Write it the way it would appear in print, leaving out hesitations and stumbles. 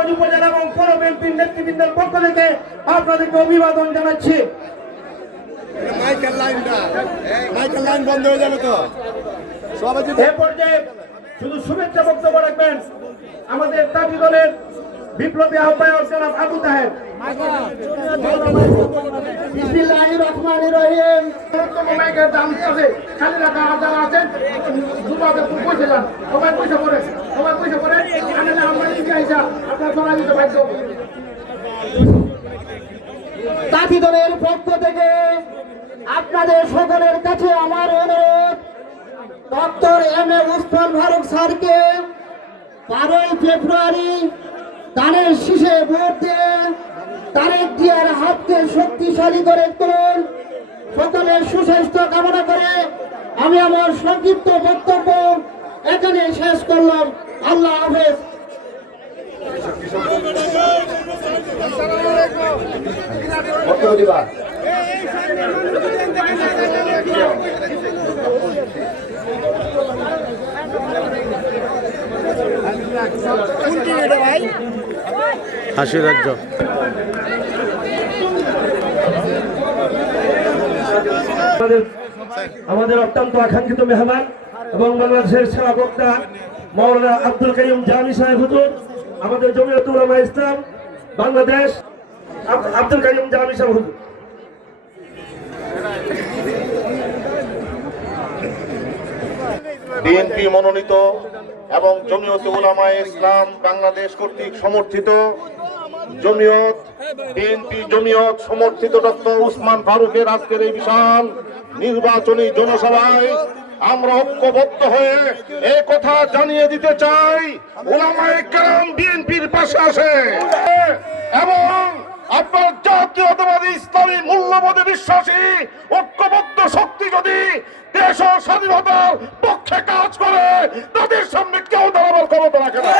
নারায়ণগঞ্জ উপজেলা এবং পৌর বিএনপির নেতৃবৃন্দের পক্ষ থেকে আপনাদেরকে অভিবাদন জানাচ্ছি। মাইকেল লাইন বন্ধ হয়ে যাবে তো। এ পর্যায়ে শুধু শুভেচ্ছা বক্তব্য রাখবেন আমাদের তাঁতি দলের বিপ্লবী আহ্বায়ক জনাব আবু তাহের। বিসমিল্লাহির রহমানির রহিম। মাইকের দাম আছে, খালি রাখা যারা আছেন দুবাতে পয়সা যান, সবাই পয়সা পড়ে, আমি না আমার দিকে আইসা আপনার সবাই দিতে বাধ্য। তাঁতি দলের পক্ষ থেকে আপনাদের সকলের কাছে আমার অনুরোধ, doctor M A Usman Faruk স্যারকে 12 ফেব্রুয়ারি ধানের শীষে ভোট দিয়ে তারেক জিয়ার হাতকে শক্তিশালী করে তুলুন। সকলের সুস্বাস্থ্য কামনা করে আমি আমার সংক্ষিপ্ত বক্তব্য এখানে শেষ করলাম। আল্লাহ হাফেজ। হাসি রাজ্য আমাদের অত্যন্ত আকাঙ্ক্ষিত মেহমান এবং বাংলাদেশের সেরা বক্তা মাওলানা আব্দুল কাইয়ুম জামি সাহেব হুজুর, আমাদের জমিয়ত উলামা ইসলাম বাংলাদেশ আব্দুল কাইয়ুম জামি সাহেব হুজুর। বিএনপি মনোনীত এবং জমিয়ত উলামা ইসলাম বাংলাদেশ কর্তৃক সমর্থিত জমিয়ত সমর্থিত ডক্টর উসমান ফারুকের আজকের এই বিশাল নির্বাচনী জনসভায় আমরা ঐক্যবদ্ধ হয়ে এই কথা জানিয়ে দিতে চাই, উলামায়ে কেরাম বিএনপির পাশে আসে এবং আপনার জাতীয়তাবাদী ইসলামী মূল্যবোধে বিশ্বাসী ঐক্যবদ্ধ শক্তি যদি দেশ ও স্বাধীনতার পক্ষে কাজ করে তাদের সামনে কেউ দাঁড়াবার ক্ষমতা রাখে না।